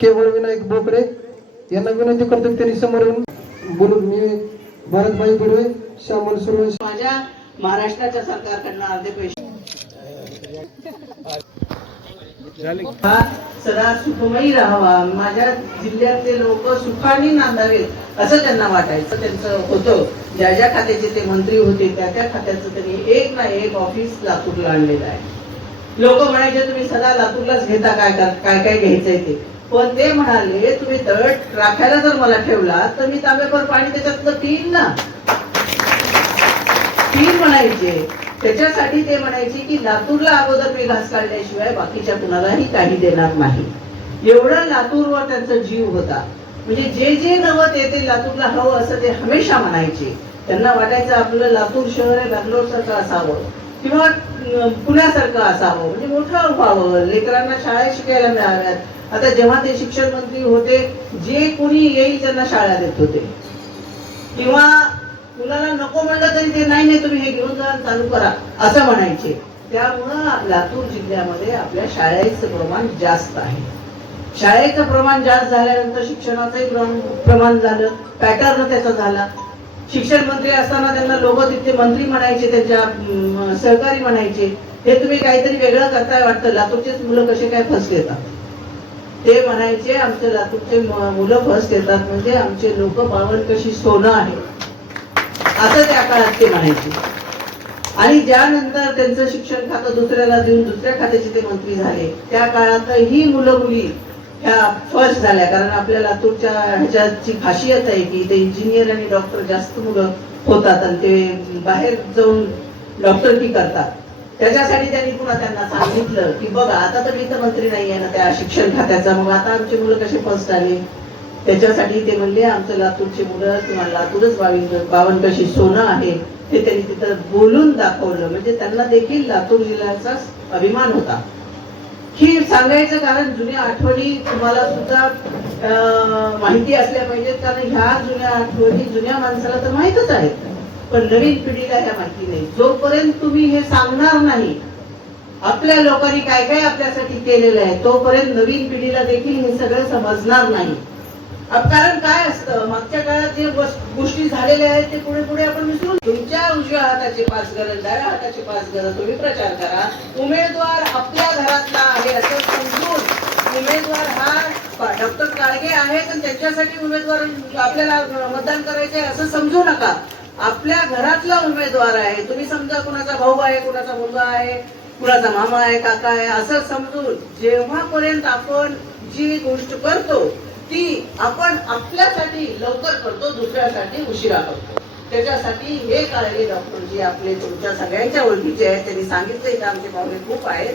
केवळ विनायक बोकडे यांना विनंती करतो त्यांनी समोरून बोलून मी भरतभाई गुडवे श्यामल सुरवंश माझ्या महाराष्ट्राच्या सरकारकडनं अर्धे पैसे सदा सुखमयी राहावा. माझ्या जिल्ह्यातले लोक सुखाने नांदावेत असं त्यांना वाटायचं. त्यांचं होतं. ज्या ज्या खात्याचे ते मंत्री होते त्या त्या खात्याचं त्यांनी एक ना एक ऑफिस लातूरला आणलेलं आहे. लोक म्हणायचे तुम्ही सदा लातूरलाच घेता काय काय काय घ्यायचं घ्यायचंय ते? पण ते म्हणाले तुम्ही तट राखायला जर मला ठेवला तर मी तांब्याभर पाणी त्याच्यातलं पिईन ना. तीन म्हणायचे. त्याच्यासाठी ते म्हणायचे की लातूरला अगोदर मी घास काढल्याशिवाय बाकीच्या कुणालाही काही देणार नाही. एवढं लातूरवर त्यांचा जीव होता. म्हणजे जे जे नवं ते लातूरला हवं असं ते हमेशा म्हणायचे. त्यांना वाटायचं आपलं लातूर शहर हे बँगलोर सारखं असावं किंवा पुण्यासारखं असावं. म्हणजे मोठं व्हावं. लेकरांना शाळा शिकायला मिळाव्यात. आता जेव्हा ते शिक्षण मंत्री होते जे कोणी येईल त्यांना शाळा देत होते. किंवा मुलाला नको म्हणलं तरी ते नाही नाही तुम्ही हे घेऊन जा चालू करा. असं म्हणायचे. त्यामुळं लातूर जिल्ह्यामध्ये आपल्या शाळेचं प्रमाण जास्त आहे. शाळेचं प्रमाण जास्त झाल्यानंतर शिक्षणाचंही प्रमाण झालं. पॅटर्न त्याचा झाला. शिक्षण मंत्री असताना त्यांना लोक तिथे मंत्री म्हणायचे त्यांच्या सहकारी म्हणायचे हे तुम्ही काहीतरी वेगळं करताय वाटतं. लातूरचेच मुलं कसे काय फस येतात ते म्हणायचे आमचे लातूरचे मुलं फस येतात म्हणजे आमचे लोक पावन कशी सोनं आहे. असं त्या काळात ते म्हणायचे. आणि ज्यानंतर त्यांचं शिक्षण खातं दुसऱ्याला देऊन दुसऱ्या खात्याचे ते मंत्री झाले. त्या काळातही मुलं मुली ह्या फर्स्ट झाल्या. कारण आपल्या लातूरच्या ह्याच्याची खासियत आहे की ते इंजिनियर आणि डॉक्टर जास्त मुलं होतात आणि ते बाहेर जाऊन डॉक्टरकी करतात. त्याच्यासाठी त्यांनी पुन्हा त्यांना सांगितलं की बघा आता तर मी तर मंत्री नाही आहे ना त्या शिक्षण खात्याचा. मग आता आमचे मुलं कसे फर्स्ट आले? त्याच्यासाठी ते म्हणले आमचं लातूरचे मुलं किंवा लातूरच बावीन बावनकशी सोनं आहे ते त्यांनी तिथं बोलून दाखवलं. म्हणजे त्यांना देखील लातूर जिल्ह्याचा अभिमान होता. हे सांगायचं कारण जुन्या आठवणी तुम्हाला सुद्धा माहिती असल्या पाहिजेत. कारण ह्या जुन्या आठवणी जुन्या माणसाला तर माहीतच आहेत. पण नवीन पिढीला ह्या माहिती नाही. जोपर्यंत तुम्ही हे सांगणार नाही आपल्या लोकांनी काय काय आपल्यासाठी केलेलं आहे तोपर्यंत नवीन पिढीला देखील हे सगळं समजणार नाही. कारण काय असतं? मागच्या काळात जे गोष्टी झालेल्या आहेत ते पुढे पुढे आपण विसरून तुमच्या उजव्या हाताचे पाच गरज डाव्या हाताचे पाच गरज तुम्ही प्रचार करा. उमेदवार आपल्या घरातला आहे असं समजून उमेदवार हा डॉक्टर काळगे आहेत आणि त्यांच्यासाठी उमेदवार आपल्याला मतदान करायचे असं समजू नका. आपल्या घरातला उमेदवार आहे. तुम्ही समजा कुणाचा भाऊ आहे कुणाचा मुलगा आहे कुणाचा मामा आहे काका आहे असं समजून जेव्हापर्यंत आपण जी गोष्ट करतो ती आपण आपल्यासाठी लवकर करतो दुसऱ्यासाठी उशिरा करतो. त्याच्यासाठी हे काळगे डॉक्टर जे आपले तुमच्या सगळ्यांच्या ओळखीचे आहेत त्यांनी सांगितले की आमचे पाहुणे खूप आहेत.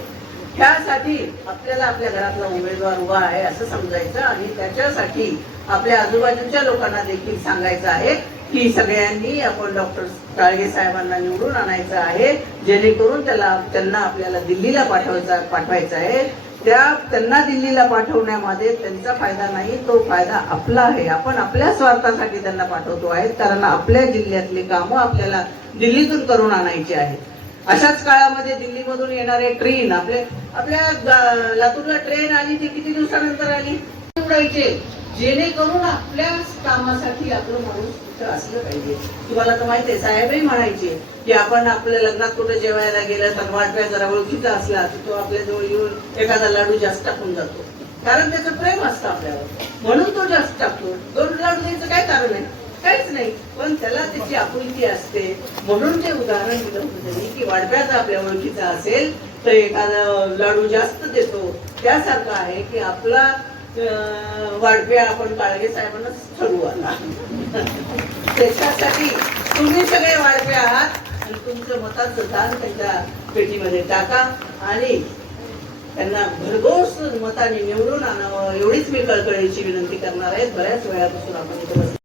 त्यासाठी आपल्याला आपल्या घरातला उमेदवार उभा आहे असं समजायचं आणि त्याच्यासाठी आपल्या आजूबाजूच्या लोकांना देखील सांगायचं आहे. की सगळ्यांनी आपण डॉक्टर काळगे साहेबांना निवडून आणायचं आहे जेणेकरून त्याला त्यांना आपल्याला दिल्लीला पाठवायचा पाठवायचं आहे. त्या त्यांना दिल्लीला पाठवण्यामध्ये त्यांचा फायदा नाही तो फायदा आपला आहे. आपण आपल्या स्वार्थासाठी त्यांना पाठवतो आहे कारण आपल्या जिल्ह्यातली कामं आपल्याला दिल्लीतून करून आणायची आहेत. अशाच काळामध्ये दिल्लीमधून येणारे ट्रेन आपले आपल्या लातूरला ट्रेन आली ती किती दिवसानंतर आली? निवडायचे जेणेकरून आपल्या कामासाठी आपलं माणूस तिथं असलं पाहिजे. तुम्हाला तर माहिती आहे साहेबही म्हणायचे की आपण आपल्या लग्नात कुठे जेवायला गेलं तर वाटव्या जरा ओळखीचा असला तर तो आपल्या जवळ येऊन एखादा लाडू जास्त टाकून जातो. कारण त्याचं प्रेम असतं आपल्यावर. म्हणून तो जास्त टाकतो दोन लाडू द्यायचं काय कारण आहे? काहीच नाही. पण त्याला त्याची आपुलकी असते. म्हणून ते उदाहरण दिलं होतं त्यांनी की वाटव्याचा आपल्या ओळखीचा असेल तर एखादा लाडू जास्त देतो. त्यासारखं आहे की आपला वाढवे आपण काळगे साहेबांनाच ठरवू आला त्याच्यासाठी तुम्ही सगळे वाढवे आहात आणि तुमचं मताचं दान त्यांच्या पेटीमध्ये टाका आणि त्यांना भरघोस मताने निवडून आणावं एवढीच मी कळकळीची विनंती करणार आहे. बऱ्याच वेळापासून आपण